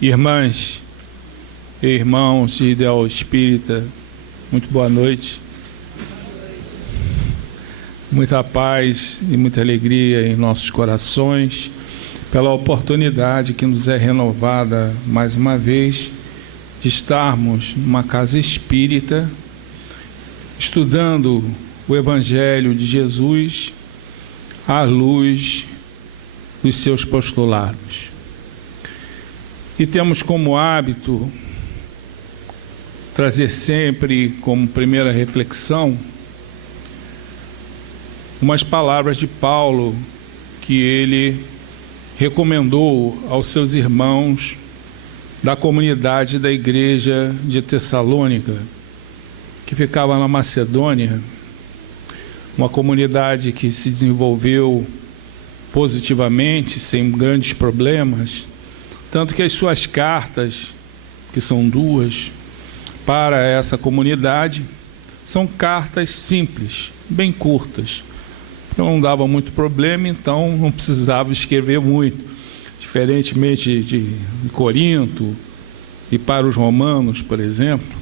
Irmãs e irmãos de Ideal Espírita, muito boa noite. Muita paz e muita alegria em nossos corações, pela oportunidade que nos é renovada mais uma vez de estarmos numa casa espírita, estudando o Evangelho de Jesus à luz dos seus postulados. E temos como hábito trazer sempre como primeira reflexão umas palavras de Paulo que ele recomendou aos seus irmãos da comunidade da igreja de Tessalônica, que ficava na Macedônia, uma comunidade que se desenvolveu positivamente, sem grandes problemas, tanto que as suas cartas, que são duas, para essa comunidade, são cartas simples, bem curtas. Não dava muito problema, então não precisava escrever muito, diferentemente de Corinto e para os romanos, por exemplo.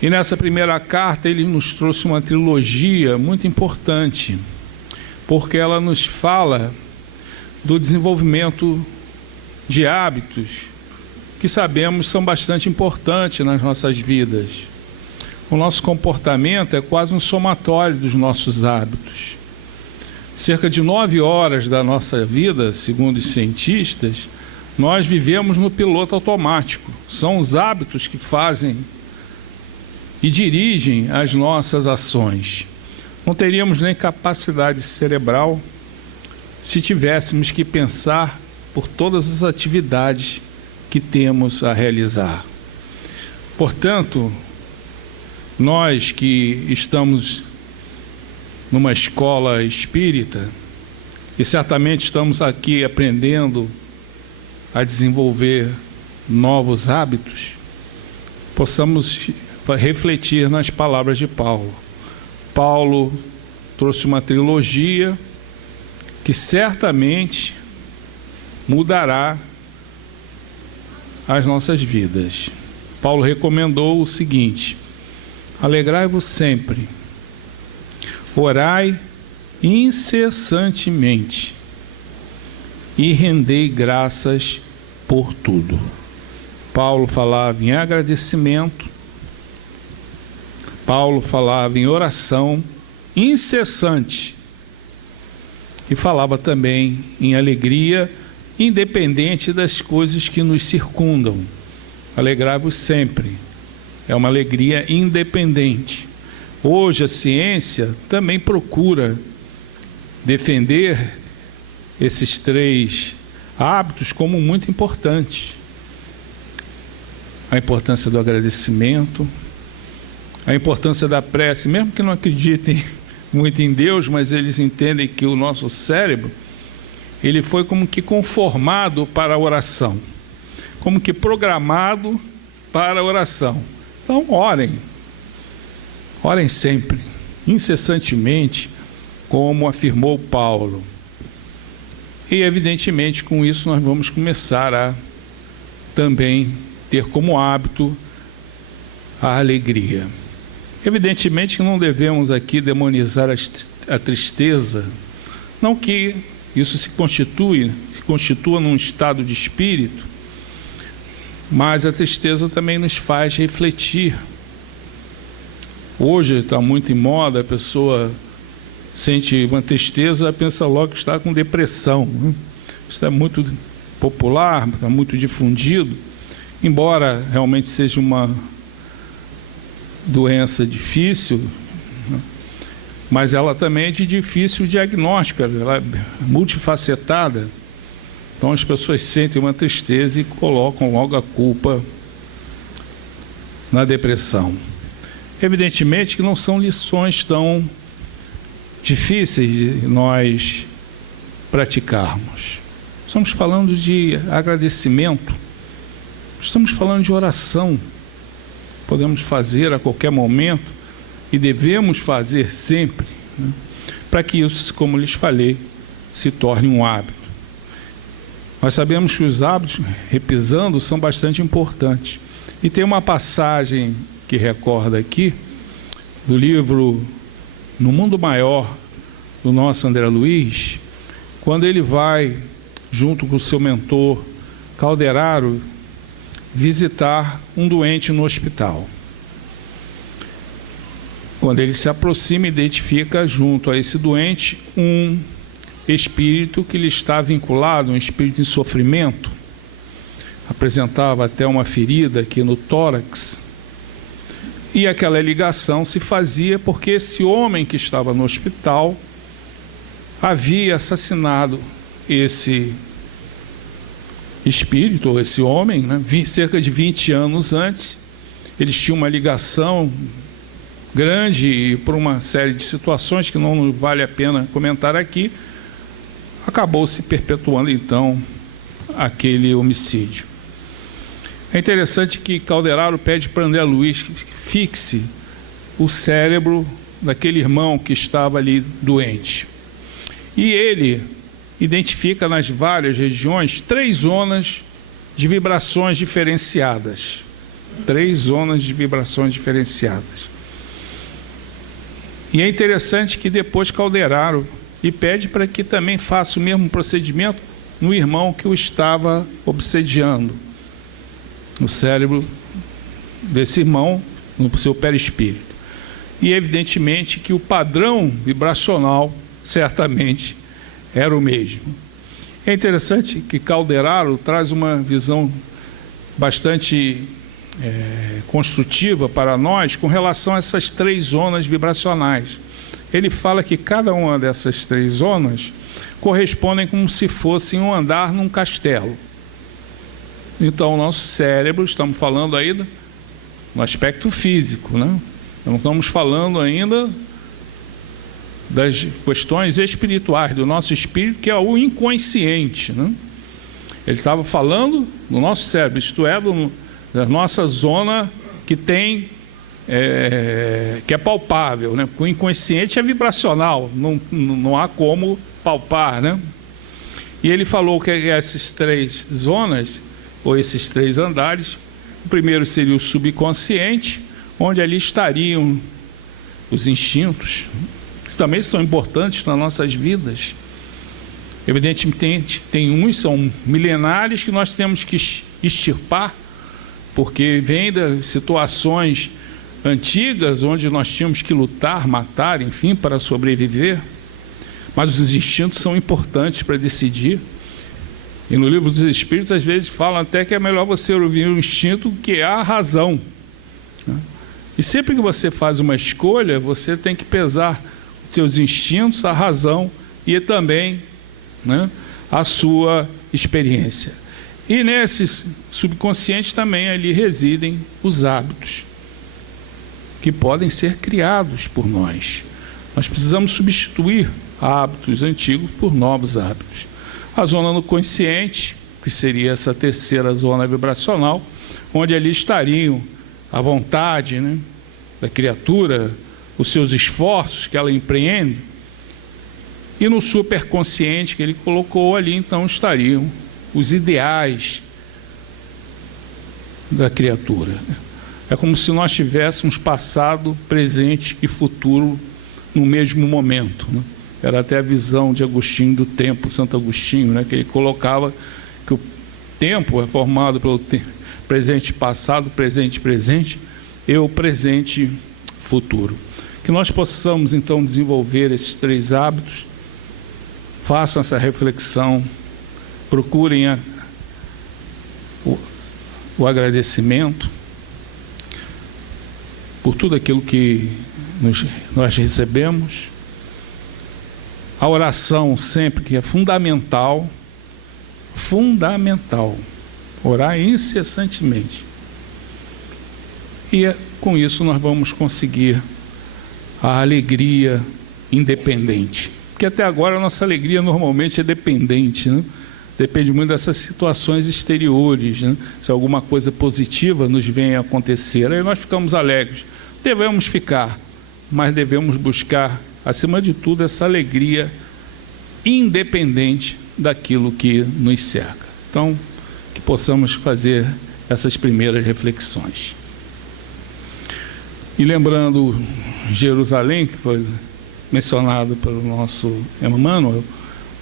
E nessa primeira carta ele nos trouxe uma trilogia muito importante, porque ela nos fala do desenvolvimento de hábitos que sabemos são bastante importantes nas nossas vidas. O nosso comportamento é quase um somatório dos nossos hábitos. Cerca de 9 horas da nossa vida, segundo os cientistas, nós vivemos no piloto automático. São os hábitos que fazem e dirigem as nossas ações. Não teríamos nem capacidade cerebral se tivéssemos que pensar por todas as atividades que temos a realizar. Portanto, nós que estamos numa escola espírita e certamente estamos aqui aprendendo a desenvolver novos hábitos, possamos refletir nas palavras de Paulo. Paulo trouxe uma trilogia que certamente mudará as nossas vidas. Paulo recomendou o seguinte: alegrai-vos sempre, orai incessantemente e rendei graças por tudo. Paulo falava em agradecimento, Paulo falava em oração incessante e falava também em alegria, independente das coisas que nos circundam. Alegrai-vos sempre. É uma alegria independente. Hoje a ciência também procura defender esses 3 hábitos como muito importantes. A importância do agradecimento, a importância da prece, mesmo que não acreditem muito em Deus, mas eles entendem que o nosso cérebro, ele foi como que conformado para a oração, como que programado para a oração. Então, orem sempre, incessantemente, como afirmou Paulo. E, evidentemente, com isso nós vamos começar a também ter como hábito a alegria. Evidentemente que não devemos aqui demonizar a tristeza, não que isso se constitua num estado de espírito, mas a tristeza também nos faz refletir. Hoje está muito em moda, a pessoa sente uma tristeza, pensa logo que está com depressão, né? Isso é muito popular, está muito difundido, embora realmente seja uma doença difícil, né? Mas ela também é de difícil diagnóstico, ela é multifacetada. Então as pessoas sentem uma tristeza e colocam logo a culpa na depressão. Evidentemente que não são lições tão difíceis de nós praticarmos. Estamos falando de agradecimento, estamos falando de oração. Podemos fazer a qualquer momento e devemos fazer sempre, né? Para que isso, como lhes falei, se torne um hábito. Nós sabemos que os hábitos, repisando, são bastante importantes. E tem uma passagem que recorda aqui, do livro No Mundo Maior, do nosso André Luiz, quando ele vai, junto com o seu mentor Calderaro, visitar um doente no hospital. Quando ele se aproxima, identifica junto a esse doente um espírito que lhe está vinculado, um espírito em sofrimento. Apresentava até uma ferida aqui no tórax. E aquela ligação se fazia porque esse homem que estava no hospital havia assassinado esse espírito, ou esse homem, né? Cerca de 20 anos antes. Eles tinham uma ligação grande e por uma série de situações que não vale a pena comentar aqui, acabou se perpetuando então aquele homicídio. É interessante que Calderaro pede para André Luiz que fixe o cérebro daquele irmão que estava ali doente. E ele identifica nas várias regiões 3 zonas de vibrações diferenciadas. 3 zonas de vibrações diferenciadas. E é interessante que depois Calderaro lhe pede para que também faça o mesmo procedimento no irmão que o estava obsediando, no cérebro desse irmão, no seu perispírito. E evidentemente que o padrão vibracional certamente era o mesmo. É interessante que Calderaro traz uma visão bastante construtiva para nós com relação a essas 3 zonas vibracionais. Ele fala que cada uma dessas 3 zonas correspondem como se fosse um andar num castelo. Então, o nosso cérebro, estamos falando aí no aspecto físico, né? Não estamos falando ainda das questões espirituais, do nosso espírito, que é o inconsciente, né? Ele estava falando do nosso cérebro, isto é, da nossa zona que tem, que é palpável, né? Porque o inconsciente é vibracional, não há como palpar, né? E ele falou que essas 3 zonas, ou esses 3 andares, o primeiro seria o subconsciente, onde ali estariam os instintos, que também são importantes nas nossas vidas. Evidentemente, tem uns são milenares que nós temos que extirpar, porque vem das situações antigas, onde nós tínhamos que lutar, matar, enfim, para sobreviver. Mas os instintos são importantes para decidir. E no livro dos Espíritos, às vezes, falam até que é melhor você ouvir o instinto que a razão. E sempre que você faz uma escolha, você tem que pesar os seus instintos, a razão e também, né, a sua experiência. E nesse subconsciente também ali residem os hábitos, que podem ser criados por nós. Nós precisamos substituir hábitos antigos por novos hábitos. A zona no consciente, que seria essa terceira zona vibracional, onde ali estariam a vontade, né, da criatura, os seus esforços que ela empreende, e no superconsciente que ele colocou ali, então estariam os ideais da criatura. É como se nós tivéssemos passado, presente e futuro no mesmo momento, né? Era até a visão de Agostinho do tempo, Santo Agostinho, né? Que ele colocava que o tempo é formado pelo presente, passado, presente, presente e o presente, futuro. Que nós possamos então desenvolver esses 3 hábitos, façam essa reflexão, procurem o agradecimento por tudo aquilo que nós recebemos, a oração sempre, que é fundamental, orar incessantemente. E com isso nós vamos conseguir a alegria independente. Porque até agora a nossa alegria normalmente é dependente, né? Depende muito dessas situações exteriores, né? Se alguma coisa positiva nos vem a acontecer, aí nós ficamos alegres. Devemos ficar, mas devemos buscar, acima de tudo, essa alegria independente daquilo que nos cerca. Então, que possamos fazer essas primeiras reflexões. E lembrando Jerusalém, que foi mencionado pelo nosso Emmanuel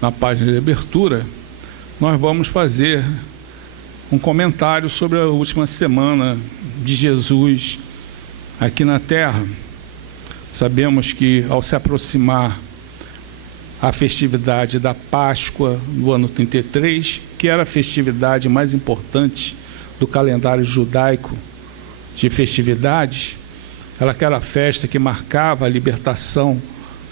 na página de abertura, nós vamos fazer um comentário sobre a última semana de Jesus aqui na Terra. Sabemos que, ao se aproximar a festividade da Páscoa do ano 33, que era a festividade mais importante do calendário judaico de festividades, era aquela festa que marcava a libertação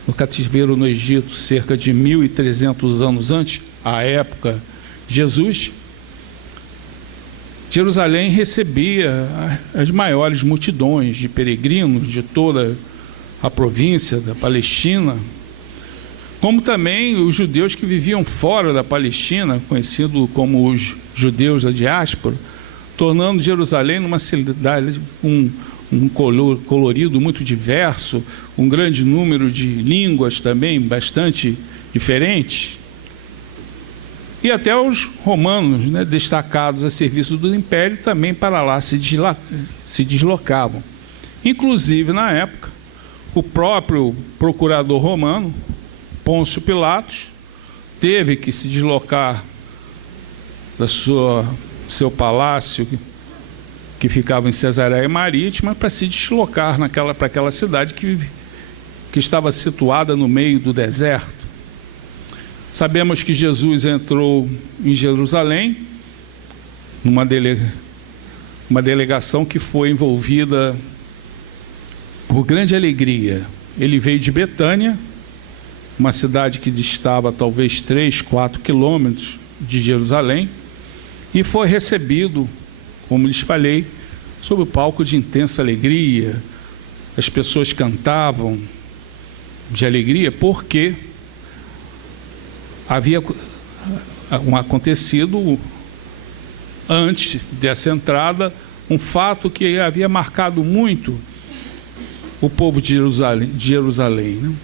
do cativeiro no Egito, cerca de 1.300 anos antes, à época de Jesus. Jerusalém recebia as maiores multidões de peregrinos de toda a província da Palestina, como também os judeus que viviam fora da Palestina, conhecidos como os judeus da diáspora, tornando Jerusalém numa cidade com um colorido muito diverso, um grande número de línguas também bastante diferentes. E até os romanos, né, destacados a serviço do Império, também para lá se deslocavam. Inclusive, na época, o próprio procurador romano, Pôncio Pilatos, teve que se deslocar da seu palácio, que ficava em Cesareia Marítima, para se deslocar para aquela cidade que estava situada no meio do deserto. Sabemos que Jesus entrou em Jerusalém, uma delegação que foi envolvida por grande alegria. Ele veio de Betânia, uma cidade que distava talvez 3, 4 quilômetros de Jerusalém, e foi recebido, como lhes falei, sob o palco de intensa alegria. As pessoas cantavam de alegria porque havia acontecido, antes dessa entrada, um fato que havia marcado muito o povo de Jerusalém, né?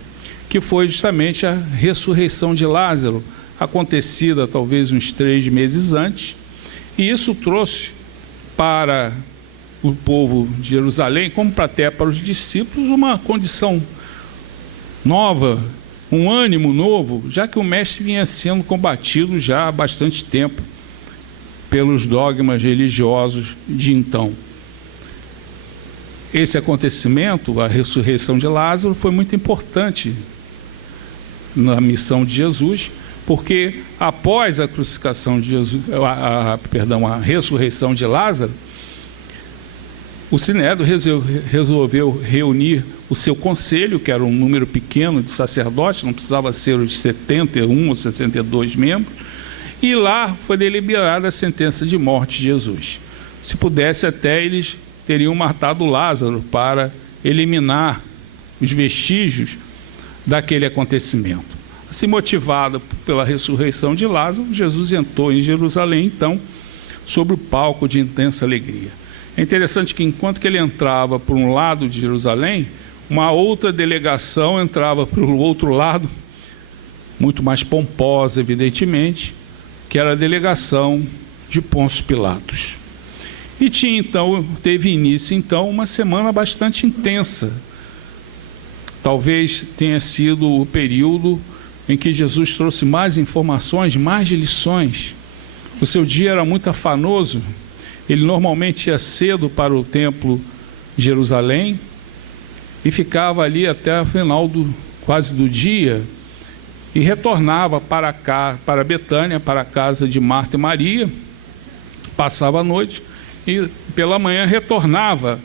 Que foi justamente a ressurreição de Lázaro, acontecida talvez uns 3 meses antes, e isso trouxe para o povo de Jerusalém, como até para os discípulos, uma condição nova, um ânimo novo, já que o mestre vinha sendo combatido já há bastante tempo pelos dogmas religiosos de então. Esse acontecimento, a ressurreição de Lázaro, foi muito importante na missão de Jesus, porque após a crucificação de Jesus, a ressurreição de Lázaro, o Sinédrio resolveu reunir o seu conselho, que era um número pequeno de sacerdotes, não precisava ser os 71 ou 62 membros, e lá foi deliberada a sentença de morte de Jesus. Se pudesse, até eles teriam matado Lázaro para eliminar os vestígios daquele acontecimento. Assim, motivado pela ressurreição de Lázaro, Jesus entrou em Jerusalém, então, sobre o palco de intensa alegria. É interessante que, enquanto que ele entrava por um lado de Jerusalém, uma outra delegação entrava pelo outro lado, muito mais pomposa, evidentemente, que era a delegação de Pôncio Pilatos. E teve início, então, uma semana bastante intensa. Talvez tenha sido o período em que Jesus trouxe mais informações, mais lições. O seu dia era muito afanoso. Ele normalmente ia cedo para o templo de Jerusalém e ficava ali até o final quase do dia, e retornava para Betânia, para a casa de Marta e Maria, passava a noite e pela manhã retornava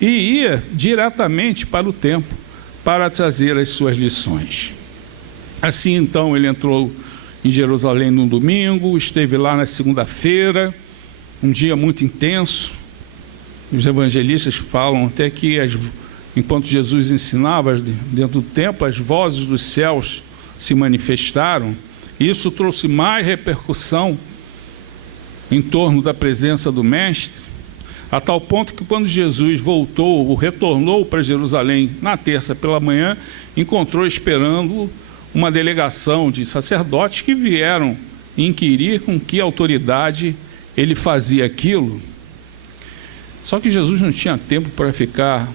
e ia diretamente para o templo para trazer as suas lições. Assim, então, ele entrou em Jerusalém no domingo, esteve lá na segunda-feira, um dia muito intenso. Os evangelistas falam até que, enquanto Jesus ensinava dentro do templo, as vozes dos céus se manifestaram, e isso trouxe mais repercussão em torno da presença do Mestre, a tal ponto que, quando Jesus retornou para Jerusalém na terça pela manhã, encontrou esperando uma delegação de sacerdotes que vieram inquirir com que autoridade ele fazia aquilo. Só que Jesus não tinha tempo para ficar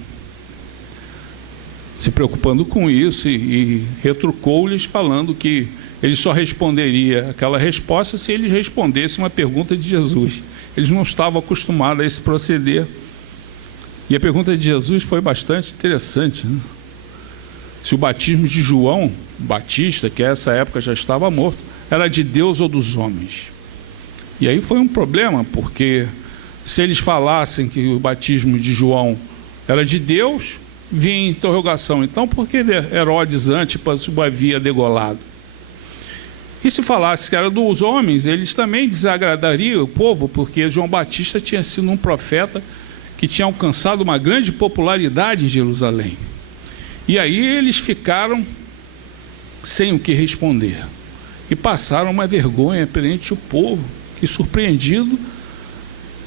se preocupando com isso e retrucou-lhes falando que ele só responderia aquela resposta se eles respondessem uma pergunta de Jesus. Eles não estavam acostumados a esse proceder. E a pergunta de Jesus foi bastante interessante, né? Se o batismo de João Batista, que nessa época já estava morto, era de Deus ou dos homens. E aí foi um problema, porque se eles falassem que o batismo de João era de Deus, vinha interrogação. Então, por que Herodes Antipas o havia degolado? E se falasse que era dos homens, eles também desagradariam o povo, porque João Batista tinha sido um profeta que tinha alcançado uma grande popularidade em Jerusalém. E aí eles ficaram sem o que responder. E passaram uma vergonha perante o povo, que surpreendido,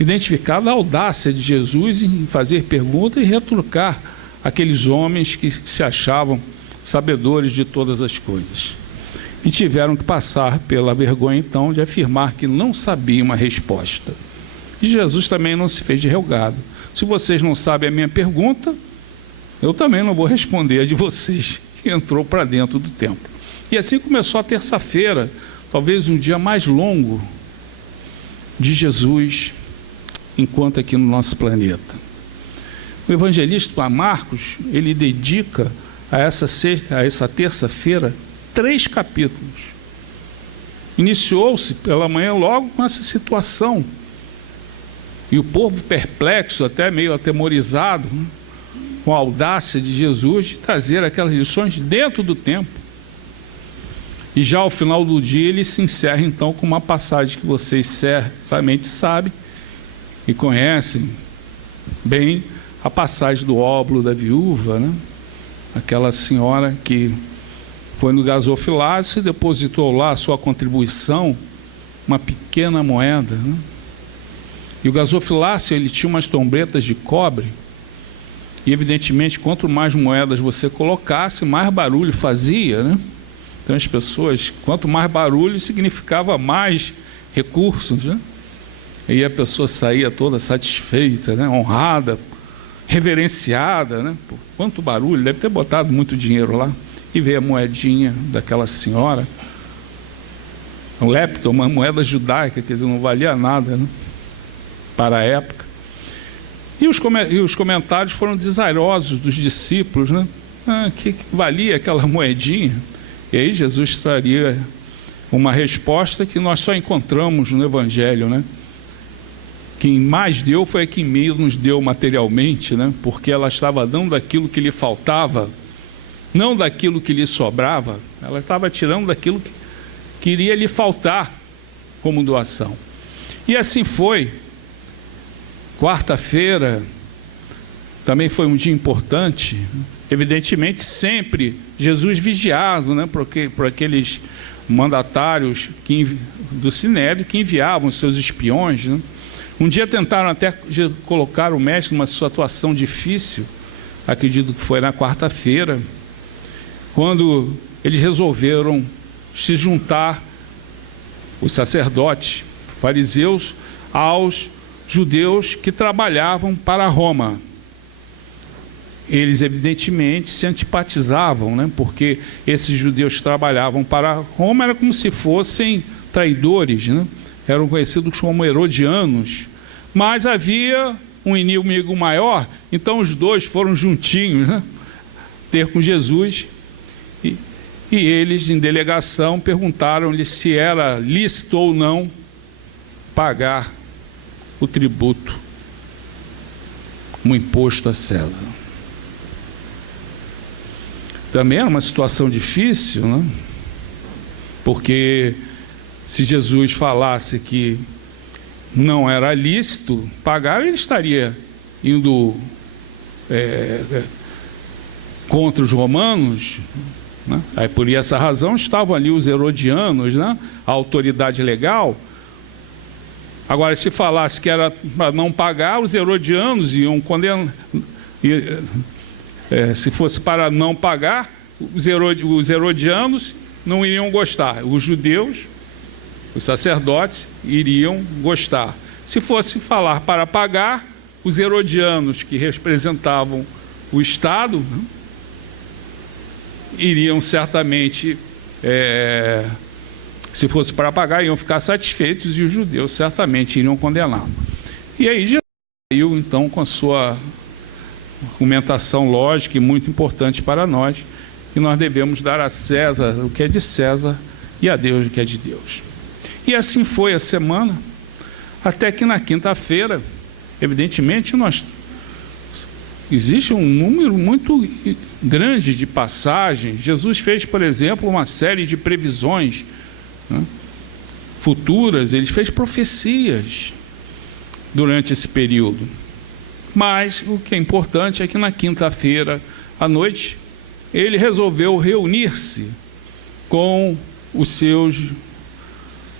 identificado a audácia de Jesus em fazer perguntas e retrucar aqueles homens que se achavam sabedores de todas as coisas. E tiveram que passar pela vergonha, então, de afirmar que não sabiam uma resposta. E Jesus também não se fez de rogado. Se vocês não sabem a minha pergunta, eu também não vou responder a de vocês. E entrou para dentro do templo. E assim começou a terça-feira, talvez um dia mais longo de Jesus, enquanto aqui no nosso planeta. O evangelista Marcos, ele dedica a essa terça-feira 3 capítulos. Iniciou-se pela manhã logo com essa situação. E o povo perplexo, até meio atemorizado, né, com a audácia de Jesus de trazer aquelas lições dentro do templo. E já ao final do dia ele se encerra então com uma passagem que vocês certamente sabem e conhecem bem, a passagem do óbolo da viúva, né? Aquela senhora que foi no gasofilácio e depositou lá a sua contribuição, uma pequena moeda, né? E o gasofilácio, ele tinha umas tombretas de cobre, e evidentemente quanto mais moedas você colocasse, mais barulho fazia, né? Então as pessoas, quanto mais barulho, significava mais recursos, né? E a pessoa saía toda satisfeita, né? Honrada, reverenciada, né? Por quanto barulho, deve ter botado muito dinheiro lá. E veio a moedinha daquela senhora, um lepton, uma moeda judaica, quer dizer, não valia nada, né? Para a época. E os comentários foram desairosos dos discípulos, né? Que valia aquela moedinha? E aí Jesus traria uma resposta que nós só encontramos no Evangelho, né? Quem mais deu foi quem menos deu materialmente, né? Porque ela estava dando daquilo que lhe faltava, não daquilo que lhe sobrava. Ela estava tirando daquilo que iria lhe faltar como doação. E assim foi. Quarta-feira também foi um dia importante, evidentemente sempre Jesus vigiado, né, por aqueles mandatários do Sinédrio que enviavam seus espiões, né? Um dia tentaram até colocar o mestre numa situação difícil, acredito que foi na quarta-feira, quando eles resolveram se juntar, os sacerdotes, fariseus, aos judeus que trabalhavam para Roma. Eles evidentemente se antipatizavam, né? Porque esses judeus que trabalhavam para Roma eram como se fossem traidores, né? Eram conhecidos como herodianos, mas havia um inimigo maior, então os dois foram juntinhos, né? Ter com Jesus, e eles em delegação perguntaram-lhe se era lícito ou não pagar o tributo, um imposto a César. Também era uma situação difícil, né? Porque se Jesus falasse que não era lícito pagar, ele estaria indo contra os romanos, né? Aí, por essa razão estavam ali os herodianos, né? A autoridade legal. Agora, se falasse que era para não pagar, os herodianos iam condenar. Se fosse para não pagar, os herodianos não iriam gostar. Os judeus Os sacerdotes iriam gostar. Se fosse falar para pagar, os herodianos, que representavam o Estado, né, iriam certamente, se fosse para pagar, iam ficar satisfeitos, e os judeus certamente iriam condená-lo. E aí Jesus saiu, então, com a sua argumentação lógica e muito importante para nós, que nós devemos dar a César o que é de César e a Deus o que é de Deus. E assim foi a semana, até que na quinta-feira, evidentemente, existe um número muito grande de passagens. Jesus fez, por exemplo, uma série de previsões, né, futuras. Ele fez profecias durante esse período. Mas o que é importante é que na quinta-feira à noite ele resolveu reunir-se com os seus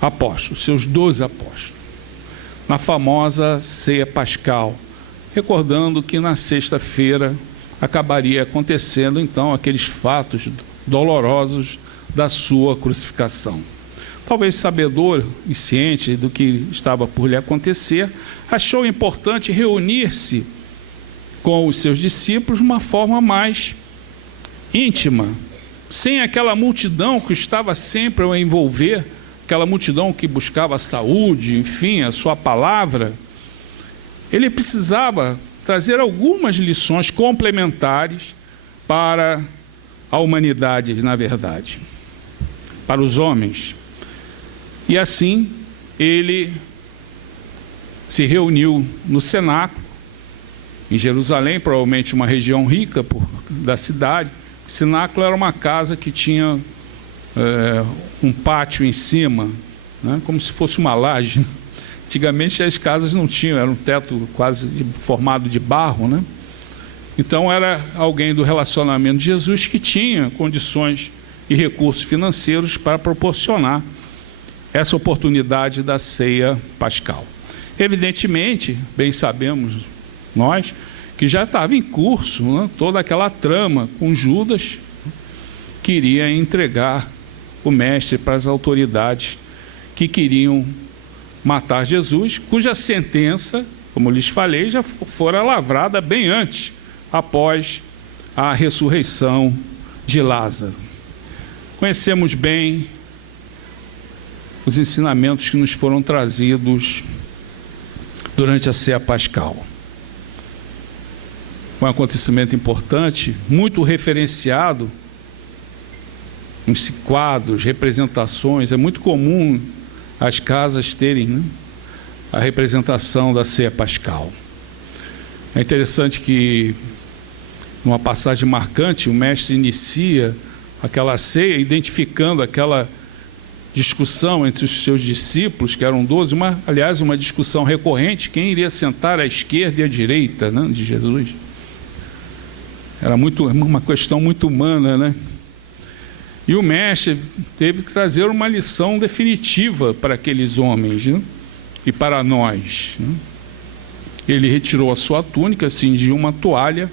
apóstolos, seus 12 apóstolos, na famosa ceia pascal, recordando que na sexta-feira acabaria acontecendo então aqueles fatos dolorosos da sua crucificação. Talvez sabedor e ciente do que estava por lhe acontecer, achou importante reunir-se com os seus discípulos de uma forma mais íntima, sem aquela multidão que estava sempre a envolver, aquela multidão que buscava a saúde, enfim, a sua palavra. Ele precisava trazer algumas lições complementares para a humanidade, na verdade, para os homens. E assim, ele se reuniu no cenáculo, em Jerusalém, provavelmente uma região rica da cidade. O cenáculo era uma casa que tinha um pátio em cima, né, como se fosse uma laje. Antigamente as casas não tinham, era um teto quase formado de barro, né? Então era alguém do relacionamento de Jesus que tinha condições e recursos financeiros para proporcionar essa oportunidade da ceia pascal. Evidentemente, bem sabemos nós, que já estava em curso, né, toda aquela trama com Judas, que iria entregar o mestre para as autoridades que queriam matar Jesus, cuja sentença, como lhes falei, já fora lavrada bem antes, após a ressurreição de Lázaro. Conhecemos bem os ensinamentos que nos foram trazidos durante a ceia pascal. Foi um acontecimento importante, muito referenciado em quadros, representações. É muito comum as casas terem, né, a representação da ceia pascal. É interessante que, numa passagem marcante, o mestre inicia aquela ceia identificando aquela discussão entre os seus discípulos, que eram 12, aliás, uma discussão recorrente, quem iria sentar à esquerda e à direita, né, de Jesus. Era uma questão muito humana, né? E o mestre teve que trazer uma lição definitiva para aqueles homens, né, e para nós, né? Ele retirou a sua túnica, cingiu uma toalha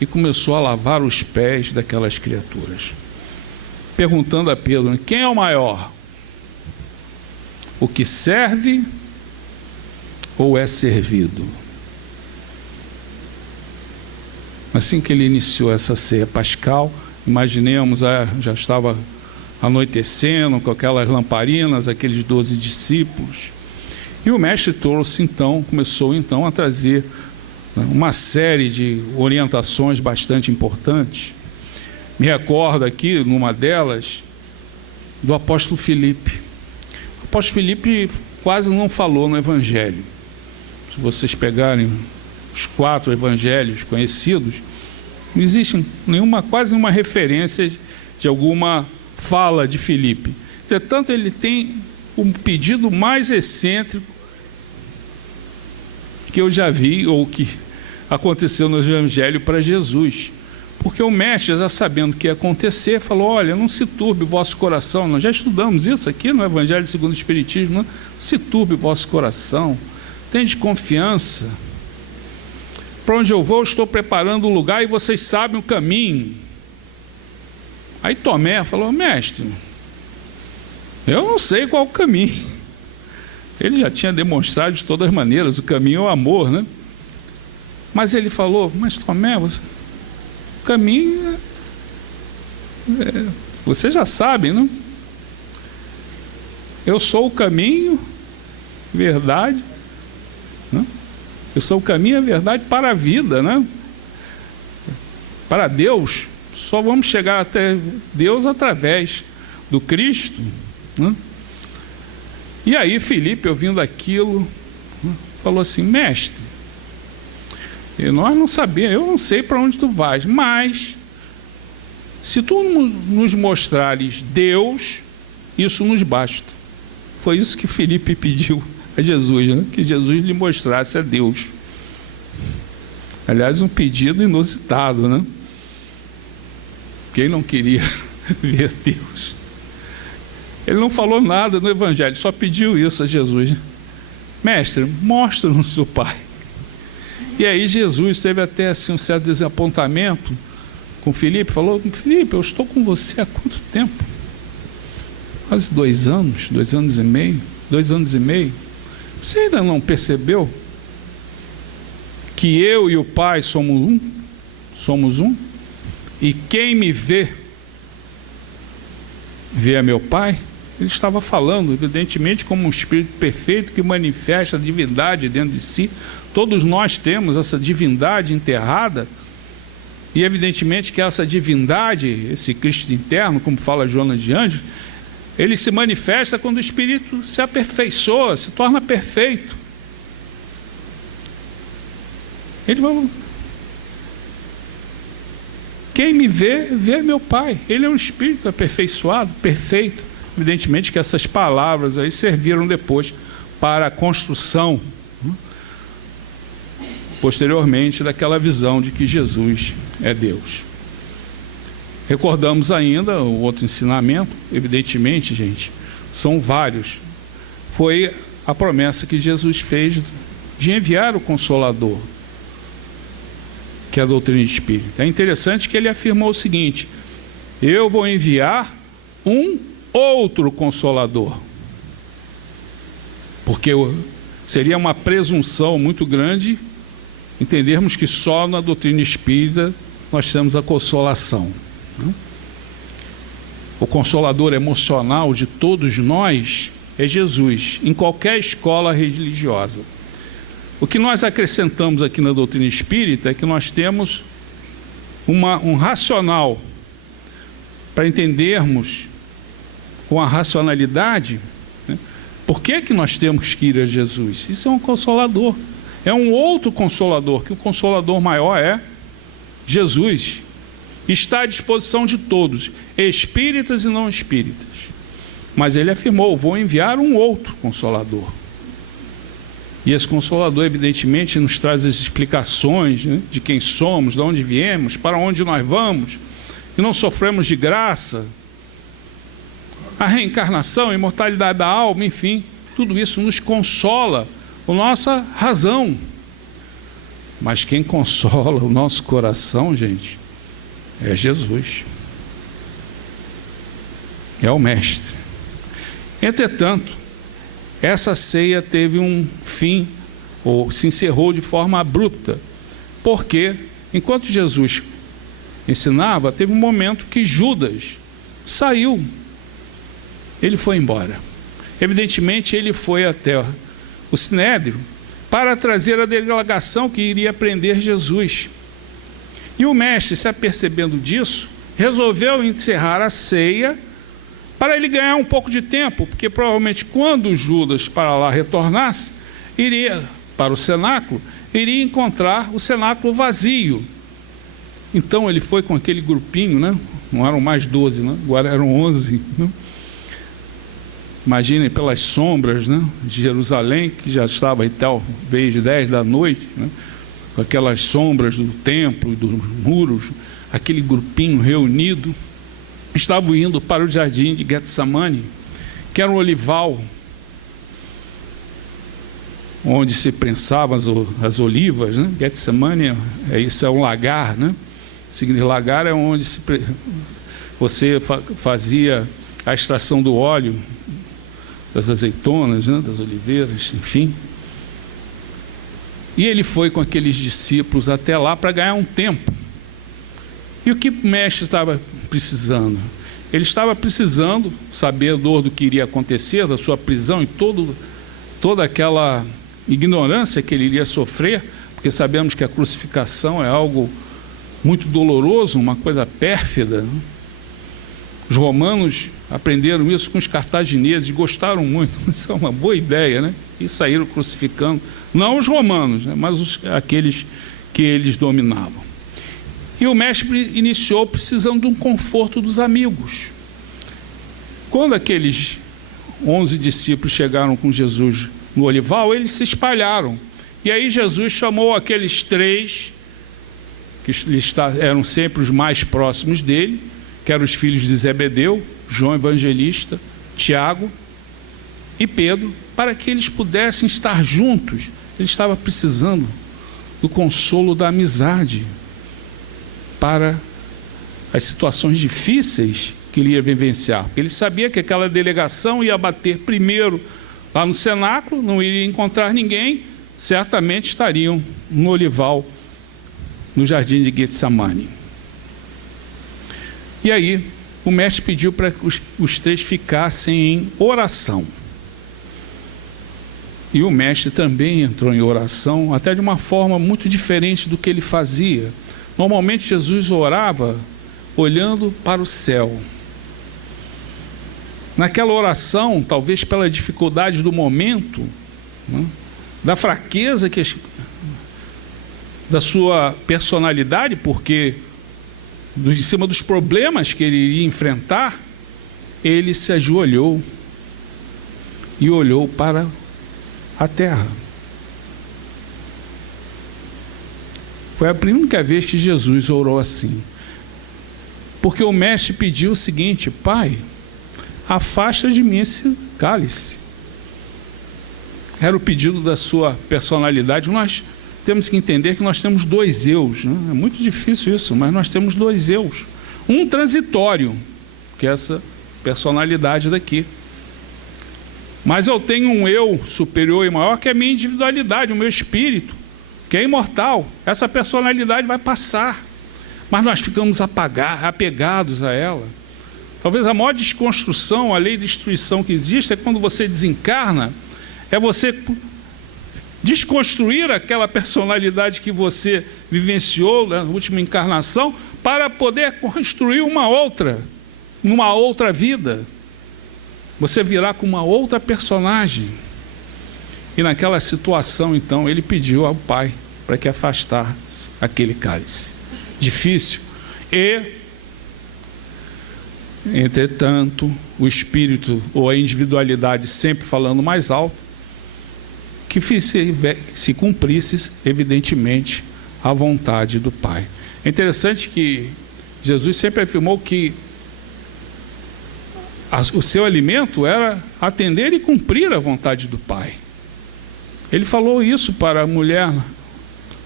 e começou a lavar os pés daquelas criaturas, perguntando a Pedro: quem é o maior? O que serve ou é servido? Assim que ele iniciou essa ceia pascal, imaginemos, já estava anoitecendo, com aquelas lamparinas, aqueles 12 discípulos. E o mestre começou então a trazer, né, uma série de orientações bastante importantes. Me recordo aqui, numa delas, do apóstolo Filipe. O apóstolo Filipe quase não falou no Evangelho. Se vocês pegarem os 4 evangelhos conhecidos, não existe quase nenhuma referência de alguma fala de Filipe. Entretanto, ele tem um pedido mais excêntrico que eu já vi, ou que aconteceu no Evangelho para Jesus. Porque o mestre, já sabendo o que ia acontecer, falou: olha, não se turbe o vosso coração. Nós já estudamos isso aqui no Evangelho segundo o Espiritismo. Não se turbe o vosso coração. Tende confiança. Para onde eu vou, estou preparando o lugar e vocês sabem o caminho. Aí Tomé falou: mestre, Eu não sei qual o caminho. Ele já tinha demonstrado de todas as maneiras, o caminho é o amor, né? Mas ele falou, mas Tomé, o caminho, você já sabe, não? Eu sou o caminho, verdade, né? Eu sou o caminho e a verdade para a vida, né? Para Deus, só vamos chegar até Deus através do Cristo, né? E aí Filipe, ouvindo aquilo, né, falou assim, mestre, nós não sabemos, eu não sei para onde tu vais, mas se tu nos mostrares Deus, isso nos basta. Foi isso que Filipe pediu a Jesus, né? Que Jesus lhe mostrasse a Deus. Aliás, um pedido inusitado, né? Quem não queria ver Deus? Ele não falou nada no Evangelho, só pediu isso a Jesus. Mestre, mostra-nos o Pai. E aí Jesus teve até assim, um certo desapontamento com Filipe, falou, Filipe, eu estou com você há quanto tempo? Quase 2 anos, 2 anos e meio, 2 anos e meio. Você ainda não percebeu que eu e o Pai somos um? Somos um? E quem me vê, vê a meu Pai? Ele estava falando, evidentemente, como um Espírito perfeito que manifesta a divindade dentro de si. Todos nós temos essa divindade enterrada, e evidentemente que essa divindade, esse Cristo interno, como fala Joana de Ângeles, ele se manifesta quando o Espírito se aperfeiçoa, se torna perfeito. Ele vai... Quem me vê, vê meu Pai. Ele é um Espírito aperfeiçoado, perfeito. Evidentemente que essas palavras aí serviram depois para a construção, posteriormente, daquela visão de que Jesus é Deus. Recordamos ainda o outro ensinamento, evidentemente, gente, são vários. Foi a promessa que Jesus fez de enviar o Consolador, que é a doutrina espírita. É interessante que ele afirmou o seguinte, eu vou enviar um outro Consolador, porque seria uma presunção muito grande entendermos que só na doutrina espírita nós temos a consolação. O consolador emocional de todos nós é Jesus, em qualquer escola religiosa. O que nós acrescentamos aqui na doutrina espírita é que nós temos um racional para entendermos com a racionalidade, né, por que nós temos que ir a Jesus. Isso é um consolador, é um outro consolador, que o consolador maior é Jesus. Está à disposição de todos, espíritas e não espíritas. Mas ele afirmou, vou enviar um outro Consolador. E esse Consolador, evidentemente, nos traz as explicações, né, de quem somos, de onde viemos, para onde nós vamos, e não sofremos de graça, a reencarnação, a imortalidade da alma, enfim, tudo isso nos consola a nossa razão. Mas quem consola o nosso coração, gente, é Jesus, é o Mestre. Entretanto, essa ceia teve um fim, ou se encerrou de forma abrupta, porque enquanto Jesus ensinava, teve um momento que Judas saiu, ele foi embora. Evidentemente ele foi até o Sinédrio para trazer a delegação que iria prender Jesus. E o mestre, se apercebendo disso, resolveu encerrar a ceia para ele ganhar um pouco de tempo, porque provavelmente quando Judas para lá retornasse, iria para o cenáculo, iria encontrar o cenáculo vazio. Então ele foi com aquele grupinho, né? Não eram mais 12, né? Agora eram 11. Né? Imaginem pelas sombras, né, de Jerusalém, que já estava aí talvez 10 da noite, né? Com aquelas sombras do templo e dos muros, aquele grupinho reunido, estavam indo para o jardim de Getsemane, que era um olival, onde se prensavam as olivas, né? Getsemane, isso é um lagar, né? Lagar é onde você fazia a extração do óleo das azeitonas, né, das oliveiras, enfim. E ele foi com aqueles discípulos até lá para ganhar um tempo. E o que o mestre estava precisando? Ele estava precisando saber a dor do que iria acontecer, da sua prisão e toda aquela ignorância que ele iria sofrer, porque sabemos que a crucificação é algo muito doloroso, uma coisa pérfida, né? Os romanos aprenderam isso com os cartagineses, gostaram muito. Isso é uma boa ideia, né? E saíram crucificando, não os romanos, né? Mas aqueles que eles dominavam. E o mestre iniciou precisando de um conforto dos amigos. Quando aqueles 11 discípulos chegaram com Jesus no olival, eles se espalharam. E aí Jesus chamou aqueles 3, que eram sempre os mais próximos dele, que eram os filhos de Zebedeu, João Evangelista, Tiago e Pedro, para que eles pudessem estar juntos. Ele estava precisando do consolo da amizade para as situações difíceis que ele ia vivenciar. Ele sabia que aquela delegação ia bater primeiro lá no cenáculo, não iria encontrar ninguém, certamente estariam no olival, no jardim de Getsemane. E aí, o mestre pediu para que os 3 ficassem em oração. E o mestre também entrou em oração, até de uma forma muito diferente do que ele fazia. Normalmente Jesus orava olhando para o céu. Naquela oração, talvez pela dificuldade do momento, né, da fraqueza da sua personalidade, porque em cima dos problemas que ele iria enfrentar, ele se ajoelhou e olhou para a terra. Foi a única vez que Jesus orou assim, porque o mestre pediu o seguinte: Pai, afasta de mim esse cálice. Era o pedido da sua personalidade. Nós temos que entender que nós temos 2 eus, né? É muito difícil isso, mas nós temos 2 eus. Um transitório, que é essa personalidade daqui. Mas eu tenho um eu superior e maior, que é a minha individualidade, o meu espírito, que é imortal. Essa personalidade vai passar, mas nós ficamos apegados a ela. Talvez a maior desconstrução, a lei de destruição que existe, é quando você desencarna, é você desconstruir aquela personalidade que você vivenciou na última encarnação para poder construir uma outra vida. Você virá com uma outra personagem. E naquela situação, então, ele pediu ao Pai para que afastasse aquele cálice. Difícil. E, entretanto, o espírito ou a individualidade sempre falando mais alto, que se cumprisse, evidentemente, a vontade do Pai. É interessante que Jesus sempre afirmou que o seu alimento era atender e cumprir a vontade do Pai. Ele falou isso para a mulher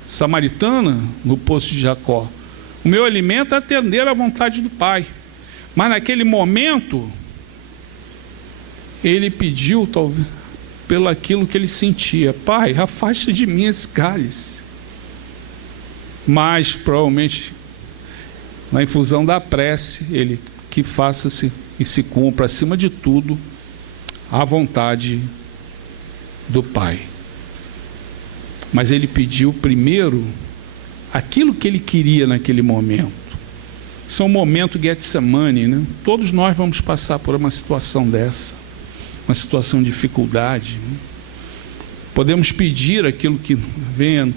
samaritana no poço de Jacó. O meu alimento é atender a vontade do Pai. Mas naquele momento, ele pediu, talvez, pelo aquilo que ele sentia: Pai, afasta de mim esse cálice. Mas, provavelmente, na infusão da prece, ele que faça-se e se cumpra, acima de tudo, a vontade do Pai. Mas ele pediu primeiro aquilo que ele queria naquele momento. Isso é um momento Getsemane, né? Todos nós vamos passar por uma situação dessa, uma situação de dificuldade, né? Podemos pedir aquilo que venha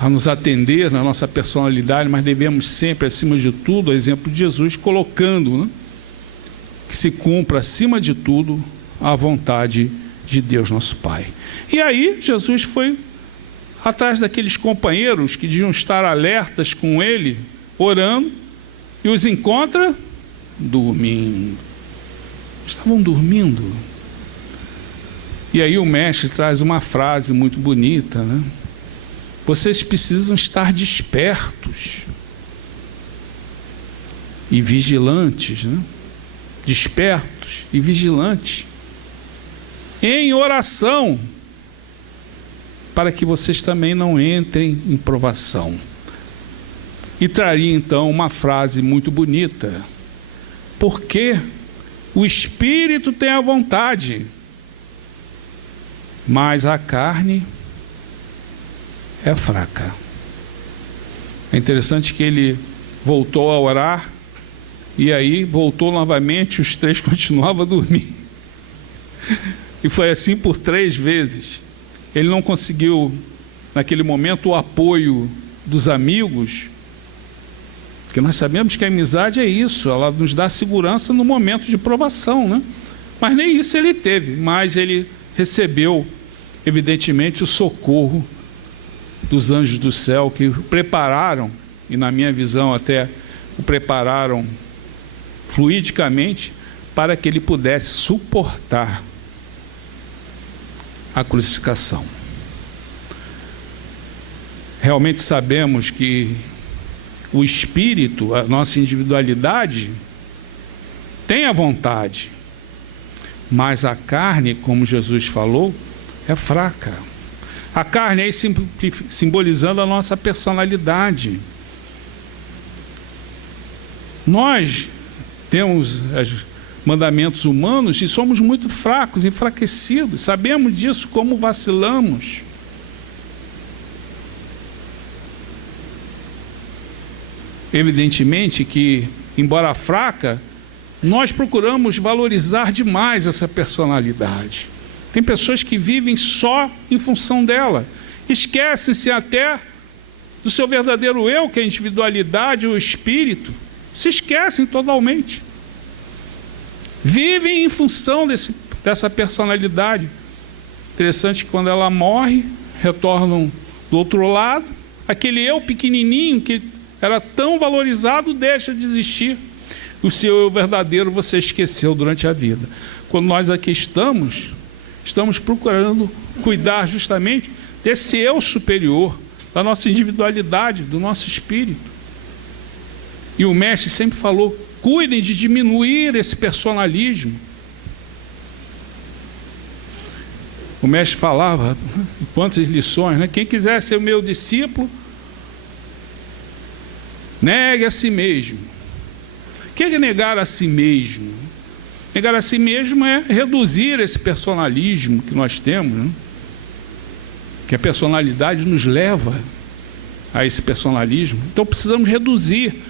a nos atender na nossa personalidade, mas devemos sempre, acima de tudo, a exemplo de Jesus, colocando, né, que se cumpra, acima de tudo, a vontade de Deus, nosso Pai. E aí, Jesus foi atrás daqueles companheiros que deviam estar alertas com ele, orando, e os encontra dormindo. Estavam dormindo. E aí o mestre traz uma frase muito bonita, né? Vocês precisam estar despertos e vigilantes, né? Despertos e vigilantes. em oração, para que vocês também não entrem em provação. E traria então uma frase muito bonita: porque o espírito tem a vontade, mas a carne é fraca. É interessante que ele voltou a orar, e aí voltou novamente, os 3 continuavam a dormir. E foi assim por 3 vezes. Ele não conseguiu, naquele momento, o apoio dos amigos, porque nós sabemos que a amizade é isso, ela nos dá segurança no momento de provação, né? Mas nem isso ele teve, mas ele recebeu, evidentemente, o socorro dos anjos do céu, que o prepararam, e na minha visão até o prepararam fluidicamente, para que ele pudesse suportar a crucificação. Realmente sabemos que o espírito, a nossa individualidade, tem a vontade, mas a carne, como Jesus falou, é fraca. A carne aí simbolizando a nossa personalidade. Nós temos os mandamentos humanos e somos muito fracos, enfraquecidos. Sabemos disso, como vacilamos. Evidentemente que, embora fraca, nós procuramos valorizar demais essa personalidade. Tem pessoas que vivem só em função dela. Esquecem-se até do seu verdadeiro eu, que é a individualidade, o espírito. Se esquecem totalmente. Vivem em função dessa personalidade. Interessante que quando ela morre, retornam do outro lado. Aquele eu pequenininho que era tão valorizado deixa de existir. O seu eu verdadeiro você esqueceu durante a vida. Quando nós aqui estamos procurando cuidar justamente desse eu superior, da nossa individualidade, do nosso espírito. E o mestre sempre falou: cuidem de diminuir esse personalismo. O mestre falava, quantas lições, né? Quem quiser ser o meu discípulo, negue a si mesmo. O que é negar a si mesmo? Negar a si mesmo é reduzir esse personalismo que nós temos, né? Que a personalidade nos leva a esse personalismo. Então precisamos reduzir.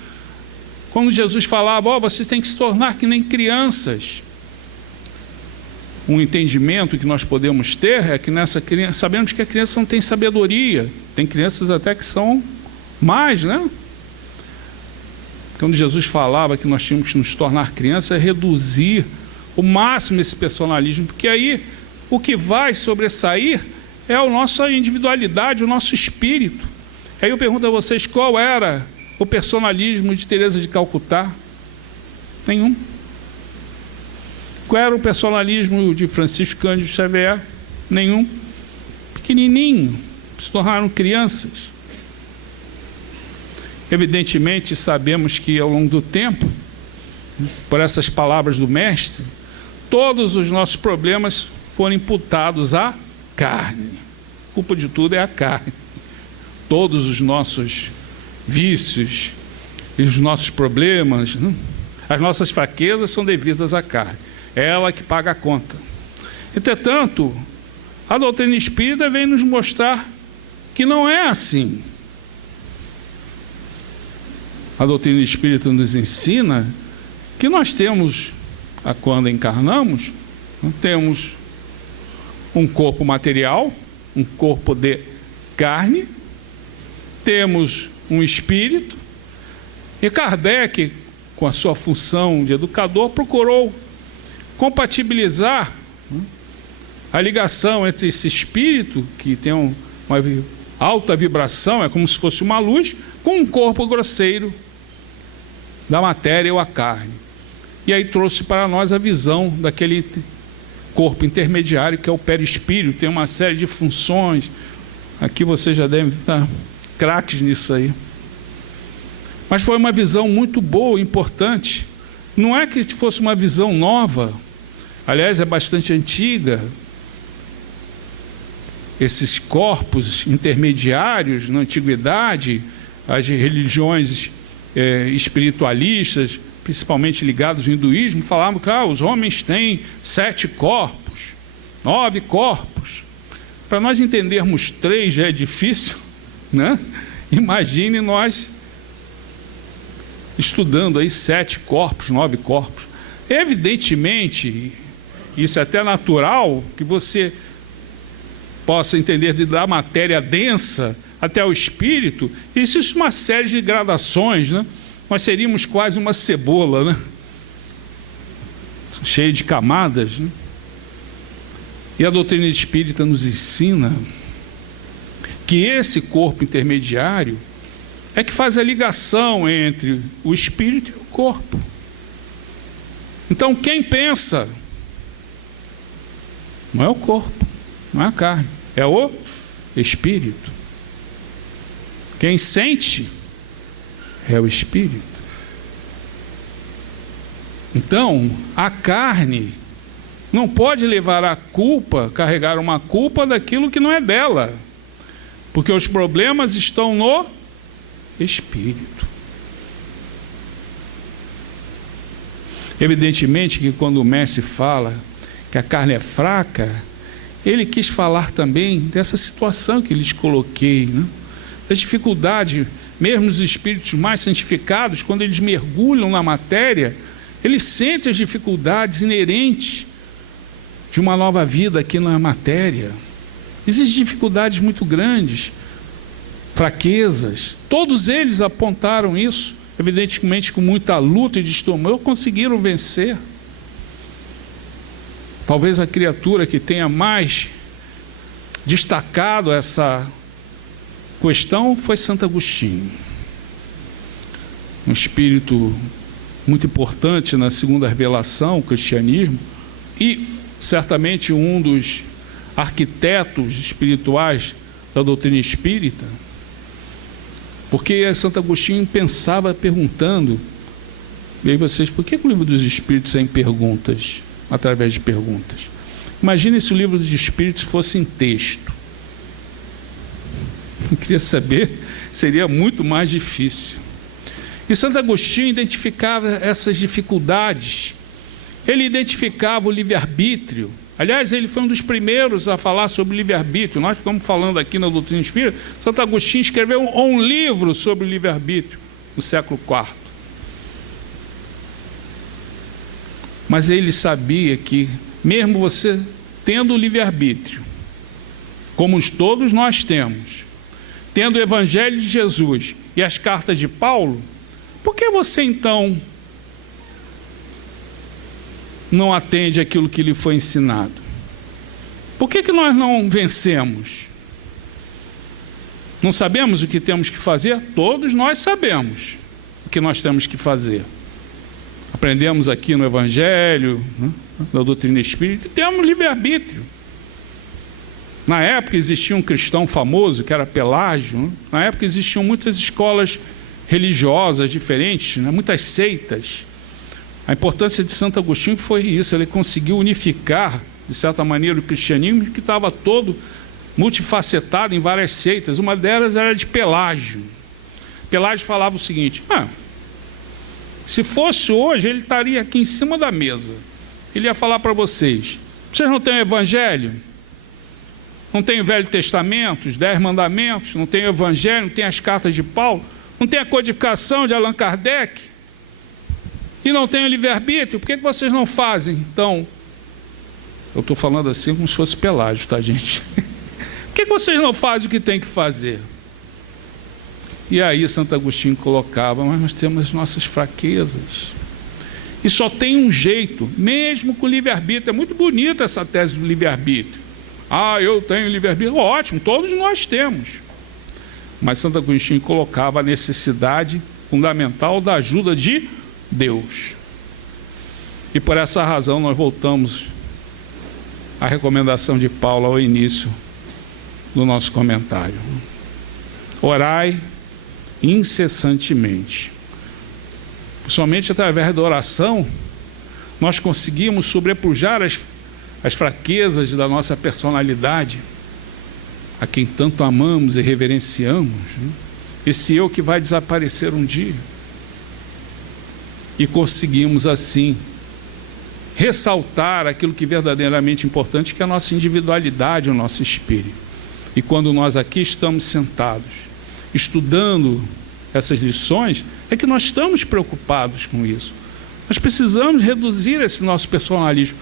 Quando Jesus falava, vocês têm que se tornar que nem crianças. Um entendimento que nós podemos ter é que nessa criança, sabemos que a criança não tem sabedoria. Tem crianças até que são mais, né? Quando Jesus falava que nós tínhamos que nos tornar crianças, é reduzir o máximo esse personalismo, porque aí o que vai sobressair é a nossa individualidade, o nosso espírito. Aí eu pergunto a vocês, qual era o personalismo de Teresa de Calcutá? Nenhum. Qual era o personalismo de Francisco Cândido Xavier? Nenhum. Pequenininho, se tornaram crianças. Evidentemente, sabemos que ao longo do tempo, por essas palavras do mestre, todos os nossos problemas foram imputados à carne. A culpa de tudo é a carne. Todos os nossos vícios e os nossos problemas, né? As nossas fraquezas são devidas à carne. É ela que paga a conta. Entretanto, a doutrina espírita vem nos mostrar que não é assim. A doutrina espírita nos ensina que nós temos, quando encarnamos, temos um corpo material, um corpo de carne, temos um espírito, e Kardec, com a sua função de educador, procurou compatibilizar a ligação entre esse espírito, que tem uma alta vibração, é como se fosse uma luz, com um corpo grosseiro da matéria ou a carne. E aí trouxe para nós a visão daquele corpo intermediário que é o perispírito, tem uma série de funções. Aqui vocês já devem estar craques nisso aí. Mas foi uma visão muito boa, importante. Não é que fosse uma visão nova, aliás, é bastante antiga, esses corpos intermediários na antiguidade, as religiões espiritualistas, principalmente ligados ao hinduísmo, falavam que os homens têm 7 corpos, 9 corpos. Para nós entendermos 3 já é difícil, né? Imagine nós estudando aí 7 corpos, 9 corpos. Evidentemente, isso é até natural, que você possa entender da matéria densa até o espírito. Existe uma série de gradações, né? Nós seríamos quase uma cebola, né? Cheia de camadas, né? E a doutrina espírita nos ensina que esse corpo intermediário é que faz a ligação entre o espírito e o corpo. Então, quem pensa não é o corpo, não é a carne, é o espírito. Quem sente é o espírito. Então, a carne não pode levar a culpa, carregar uma culpa daquilo que não é dela, porque os problemas estão no espírito. Evidentemente que quando o mestre fala que a carne é fraca, ele quis falar também dessa situação que lhes coloquei, né? Da dificuldade, mesmo os espíritos mais santificados, quando eles mergulham na matéria, eles sentem as dificuldades inerentes de uma nova vida aqui na matéria. Existem dificuldades muito grandes, fraquezas. Todos eles apontaram isso, evidentemente com muita luta e de estômago, conseguiram vencer. Talvez a criatura que tenha mais destacado essa questão foi Santo Agostinho, um espírito muito importante na segunda revelação, o cristianismo, e certamente um dos arquitetos espirituais da doutrina espírita, porque Santo Agostinho pensava perguntando, e aí vocês, por que o livro dos Espíritos é em perguntas, através de perguntas? Imagine se o livro dos Espíritos fosse em texto. Eu queria saber, seria muito mais difícil. E Santo Agostinho identificava essas dificuldades. Ele identificava o livre-arbítrio. Aliás, ele foi um dos primeiros a falar sobre o livre-arbítrio. Nós ficamos falando aqui na doutrina espírita. Santo Agostinho escreveu um livro sobre o livre-arbítrio no século IV. Mas ele sabia que, mesmo você tendo o livre-arbítrio, como todos nós temos, tendo o Evangelho de Jesus e as cartas de Paulo, por que você então não atende aquilo que lhe foi ensinado? Por que nós não vencemos? Não sabemos o que temos que fazer? Todos nós sabemos o que nós temos que fazer. Aprendemos aqui no Evangelho, né, na doutrina espírita, e temos livre-arbítrio. Na época existia um cristão famoso, que era Pelágio, né? Na época existiam muitas escolas religiosas diferentes, né, muitas seitas. A importância de Santo Agostinho foi isso, ele conseguiu unificar, de certa maneira, o cristianismo, que estava todo multifacetado em várias seitas. Uma delas era de Pelágio. Pelágio falava o seguinte: se fosse hoje, ele estaria aqui em cima da mesa. Ele ia falar para vocês: vocês não têm o Evangelho? Não tem o Velho Testamento, os 10 mandamentos? Não tem o Evangelho? Não tem as cartas de Paulo? Não tem a codificação de Allan Kardec? E não tem o livre-arbítrio? Por que vocês não fazem? Então, eu estou falando assim como se fosse Pelágio, tá, gente? Por que vocês não fazem o que tem que fazer? E aí Santo Agostinho colocava: mas nós temos as nossas fraquezas. E só tem um jeito, mesmo com o livre-arbítrio. É muito bonita essa tese do livre-arbítrio. Eu tenho livre-arbítrio. Ótimo, todos nós temos. Mas Santo Agostinho colocava a necessidade fundamental da ajuda de Deus. E por essa razão nós voltamos à recomendação de Paulo ao início do nosso comentário: orai incessantemente. Somente através da oração nós conseguimos sobrepujar as fraquezas da nossa personalidade. a quem tanto amamos e reverenciamos, né? Esse eu que vai desaparecer um dia. E conseguimos assim ressaltar aquilo que é verdadeiramente importante, que é a nossa individualidade, o nosso espírito. E quando nós aqui estamos sentados, estudando essas lições, é que nós estamos preocupados com isso. Nós precisamos reduzir esse nosso personalismo.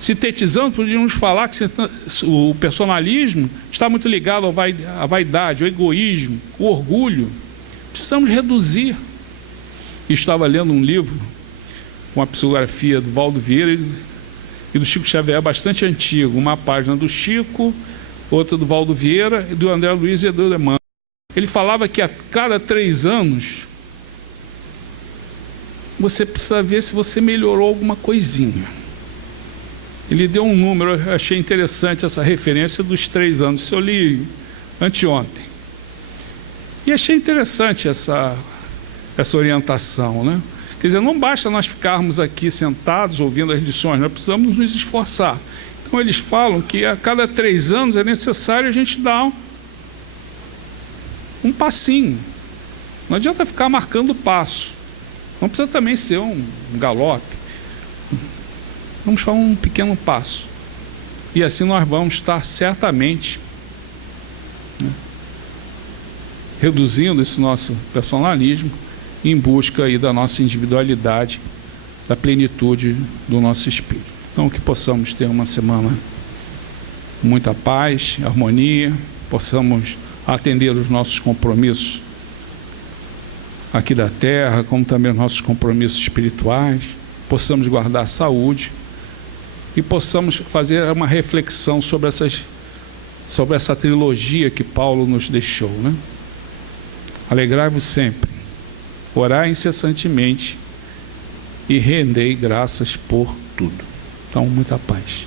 Sintetizando, podíamos falar que o personalismo está muito ligado à vaidade, ao egoísmo, ao orgulho. Precisamos reduzir. Estava lendo um livro com a psicografia do Valdo Vieira e do Chico Xavier, bastante antigo. Uma página do Chico, outra do Valdo Vieira, e do André Luiz e do Emmanuel. Ele falava que a cada 3 anos você precisa ver se você melhorou alguma coisinha. Ele deu um número, eu achei interessante essa referência dos 3 anos. Isso eu li anteontem. E achei interessante essa orientação, né? Quer dizer, não basta nós ficarmos aqui sentados ouvindo as lições, nós precisamos nos esforçar. Então eles falam que a cada 3 anos é necessário a gente dar um passinho. Não adianta ficar marcando passo. Não precisa também ser um galope. Vamos fazer um pequeno passo. E assim nós vamos estar certamente, né, reduzindo esse nosso personalismo em busca aí da nossa individualidade, da plenitude do nosso espírito. Então que possamos ter uma semana muita paz, harmonia, possamos atender os nossos compromissos aqui da terra, como também os nossos compromissos espirituais, possamos guardar a saúde e possamos fazer uma reflexão sobre essa trilogia que Paulo nos deixou, né? Alegrai-vos sempre, orai incessantemente e rendei graças por tudo. Então, muita paz.